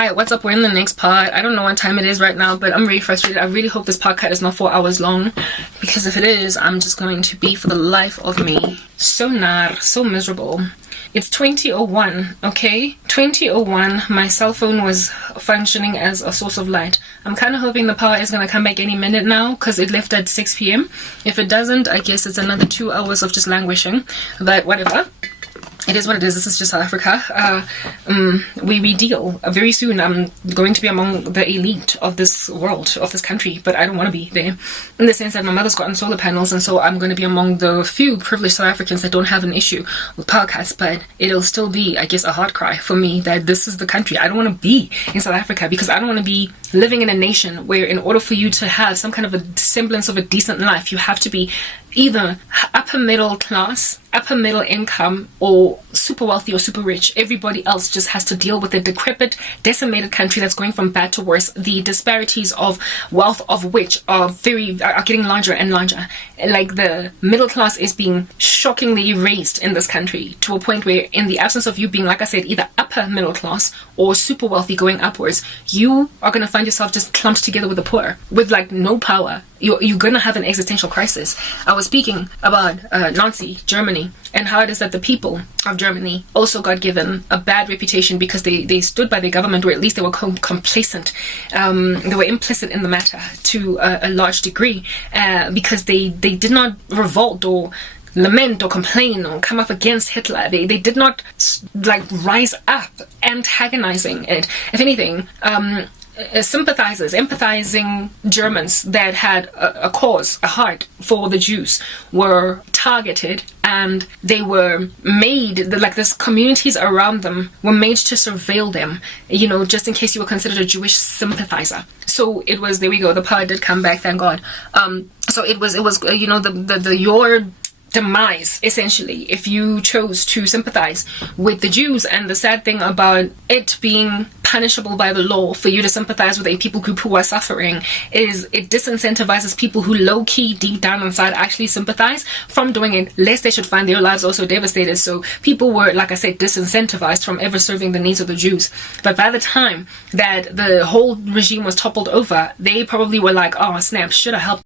Hi, what's up? We're in the next part. I don't know what time it is right now, but I'm really frustrated. I really hope this podcast is not 4 hours long, because if it is, I'm just going to be, for the life of me, so so miserable. It's 20:01, okay? 20:01, my cell phone was functioning as a source of light. I'm kind of hoping the power is going to come back any minute now, because it left at 6 p.m. If it doesn't, I guess it's another 2 hours of just languishing, but whatever. It is what it is. This is just South Africa. We deal. Very soon I'm going to be among the elite of this world, of this country, but I don't want to be there, in the sense that my mother's gotten solar panels, and so I'm going to be among the few privileged South Africans that don't have an issue with power cuts. But it'll still be, I guess, a hard cry for me that this is the country. I don't want to be in South Africa, because I don't want to be living in a nation where, in order for you to have some kind of a semblance of a decent life, you have to be either upper middle class, upper middle income, or super wealthy or super rich. Everybody else just has to deal with a decrepit, decimated country that's going from bad to worse. The disparities of wealth of which are getting larger and larger. Like, the middle class is being shockingly erased in this country, to a point where, in the absence of you being, like I said, either upper middle class or super wealthy going upwards, you are going to find yourself just clumped together with the poor, with like no power. You're going to have an existential crisis. I was speaking about Nazi Germany, and how it is that the people of Germany also got given a bad reputation because they stood by their government, or at least they were complacent. They were implicit in the matter to a large degree, because they did not revolt or lament or complain or come up against Hitler. They did not rise up antagonizing it. If anything, empathizing Germans that had a cause, a heart for the Jews, were targeted, and they were made, this communities around them were made to surveil them, just in case you were considered a Jewish sympathizer. So it was, there we go, the power did come back, thank God. So it was your demise, essentially, if you chose to sympathize with the Jews. And the sad thing about it being punishable by the law for you to sympathize with a people group who are suffering is it disincentivizes people who low-key, deep down inside, actually sympathize from doing it, lest they should find their lives also devastated. So people were, like I said, disincentivized from ever serving the needs of the Jews. But by the time that the whole regime was toppled over, they probably were like, oh snap, should have helped